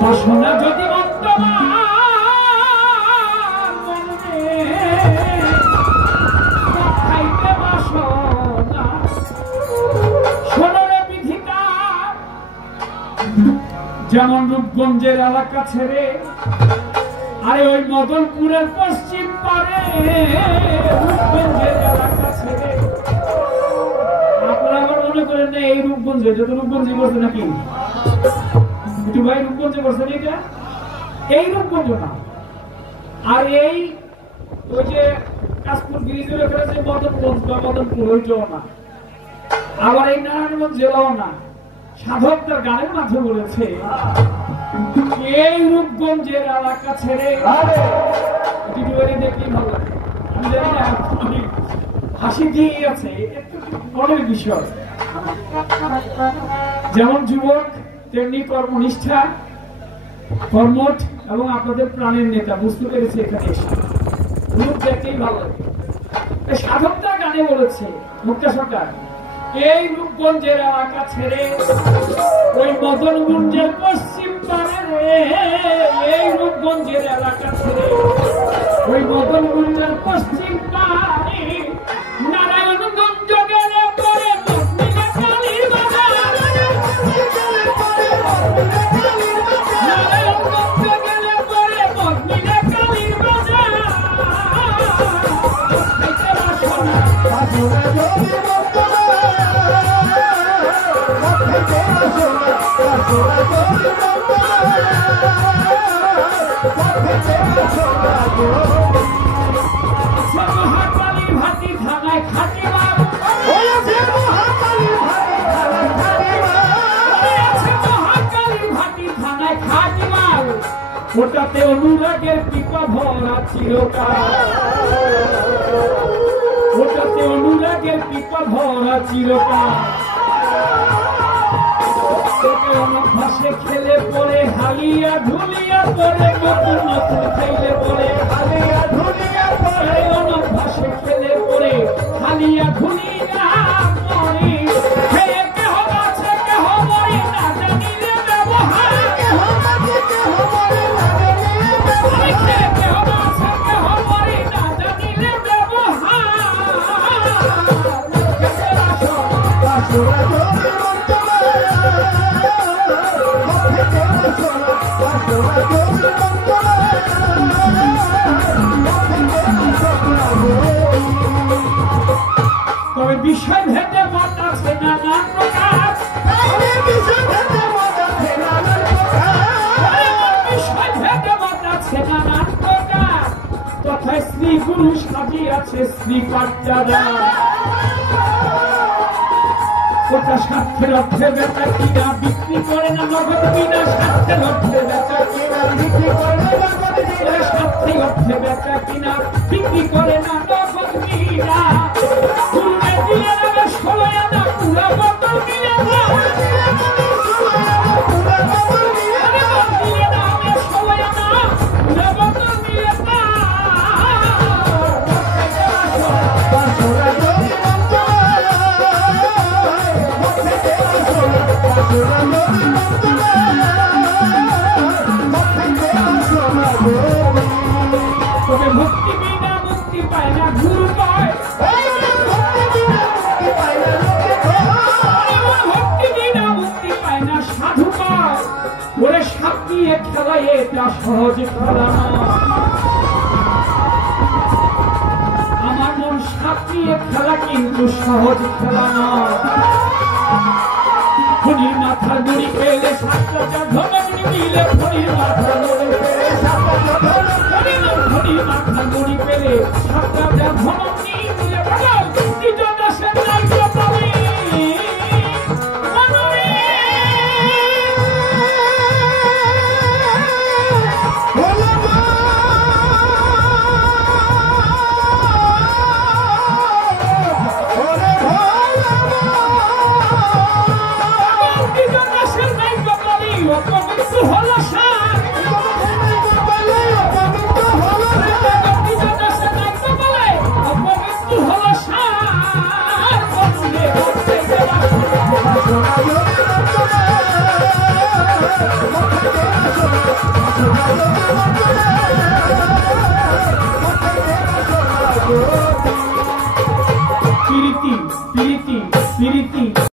বাসনা যদি খাইতে বাসনা শোনরে বিধিটা যেমন রূপগঞ্জের এলাকা ছেড়ে আরে ওই মদনপুরের পশ্চিম পারে রূপগঞ্জের এলাকা ছেড়ে আপনারা আবার মনে করেন না এই রূপগঞ্জে যত রূপগঞ্জে করছে নাকি একটু ভাই রূপগঞ্জে করছে এটা এই রূপগঞ্জ না আর এই ওই যে কাশপুর ব্রিজের ওখানে যে মদনগঞ্জ বা মদনপুর ওইটাও না আবার এই নারায়ণগঞ্জ জেলাও না সাধক তার গানের মাঝে বলেছে এই রূপগঞ্জের এলাকা ছেড়ে দেখলেই ভালো লাগে আমি জানি না হাসি দিয়ে আছে অনেক বিষয় যেমন যুবক তেমনি কর্মনিষ্ঠা কর্মঠ এবং আপনাদের প্রাণের নেতা বুঝতে পেরেছে এখানে এসে রূপ দেখতেই ভালো লাগে সাধকটা গানে বলেছে মুক্তা সরকার এই রূপগঞ্জের এলাকা ছেড়ে ওই মদনগঞ্জের পশ্চিম পারে এই রূপগঞ্জের এলাকা ছেড়ে ওই মদনগঞ্জের পশ্চিম পারে নারায়ণগঞ্জ গেলে পরে কালীর বাজার নারায়ণগঞ্জ গেলে পরে কালীর বাজার মহাকালী ভাতি থানায় খাটিমার মহাকালী ভাতি থানায় খাটিমার ওটাতে অনুরাগের পিপা ভরা চিরকাল ওটাতে অনুরাগের পিপা ভরা চিরকাল ভাসে খেলে পরে হালিয়া ধুলিয়া পরে নতুন নতুন খেলে পরে হালিয়া ধুলিয়া পরে অনেক ভাসে খেলে পরে হালিয়া ধুলিয়া পরে খেয়ে কেহ আছে কেহ মরি না জানিলে ব্যবহার কেহ আছে কেহ মরি না জানিলে ব্যবহার খেয়ে কেহ আছে কেহ মরি না জানিলে ব্যবহার তবে বিষয় ভেদে মত আছে নানান প্রকার বিষয় ভেদে মত আছে নানান প্রকার তথা স্ত্রী গুরু সাজিয়াছে শ্রী পাঠ্যাদা ওটা স্বার্থের অর্থে বেচা কিনা বিক্রি করে না নগদ কিনা স্বার্থের অর্থে বেচা কিনা বিক্রি করে না নগদ কিনা স্বার্থের অর্থে বেচা কিনা বিক্রি করে না নগদ কিনা পুরো দিয়ে দেবে 16 আনা পুরো বোতল দিয়ে মুক্তি বিনা মুক্তি পায় না গুরু পায় ভক্তি বিনা মুক্তি পায় না সাধু পায় ওরে সাপ দিয়ে খেলায় এটা সহজে খেলা আমার মন সাপ দিয়ে খেলা কিন্তু সহজ খেলা না ফণির মাথার মুড়ি পেলে সাতটা ধমক নিলে ফণির মাথার মুড়ি পেলে ফণির মাথার মুড়ি পেলে সাতটা ধমক নিলে দ্বিতীয় দাসের দায়িত্ব পাবে প্রীতি প্রীতি প্রীতি